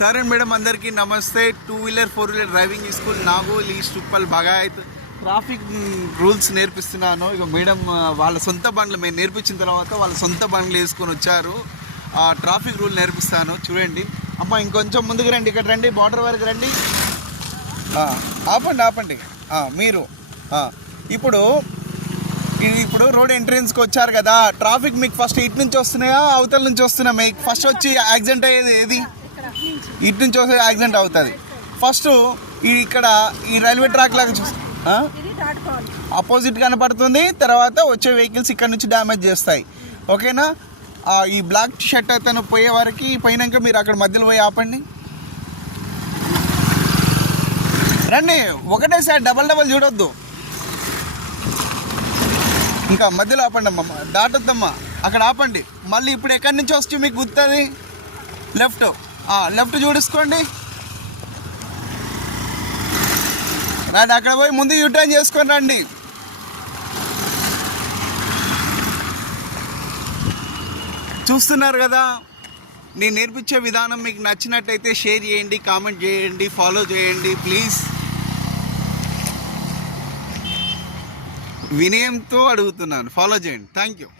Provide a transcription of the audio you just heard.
సరే మేడం, అందరికీ నమస్తే. 2 wheeler 4 wheeler driving school Nagole east Uppal Bagayath traffic rules నేర్పిస్తున్నాను. ఇక మేడం వాళ్ళ సొంత బండ్లు మేము నేర్పించిన తర్వాత వాళ్ళ సొంత బండ్లు వేసుకొని వచ్చారు. ట్రాఫిక్ రూల్ నేర్పిస్తాను, చూడండి. అమ్మ ఇంకొంచెం ముందుకు రండి, ఇక్కడ రండి, బార్డర్ వరకు రండి. ఆపండి మీరు. ఇప్పుడు రోడ్ ఎంట్రన్స్కి వచ్చారు కదా, ట్రాఫిక్ మీకు ఫస్ట్ ఇటు నుంచి వస్తున్నాయా అవతల నుంచి వస్తున్నా? మీకు ఫస్ట్ వచ్చి యాక్సిడెంట్ అయ్యేది ఏది? ఇటు నుంచి వస్తే యాక్సిడెంట్ అవుతుంది. ఫస్ట్ ఇక్కడ ఈ రైల్వే ట్రాక్ లాగా ఆపోజిట్ కనపడుతుంది, తర్వాత వచ్చే వెహికల్స్ ఇక్కడ నుంచి డ్యామేజ్ చేస్తాయి. ఓకేనా? ఈ బ్లాక్ షర్ట్ అతను పోయే వరకు పోయినాక మీరు అక్కడ మధ్యలో పోయి ఆపండి. రండి, ఒకటేసారి డబల్ చూడొద్దు. ఇంకా మధ్యలో ఆపండి అమ్మ, దాటొద్దమ్మా, అక్కడ ఆపండి. మళ్ళీ ఇప్పుడు ఎక్కడి నుంచి వస్తే మీకు గుర్తుంది? లెఫ్ట్ చూసుకోండి. రండి, అక్కడ పోయి ముందు యూటర్న్ చేసుకొని రండి. చూస్తున్నారు కదా, నేను నేర్పించే విధానం మీకు నచ్చినట్టయితే షేర్ చేయండి, కామెంట్ చేయండి, ఫాలో చేయండి ప్లీజ్. వినయంతో అడుగుతున్నాను, ఫాలో చేయండి. Thank you.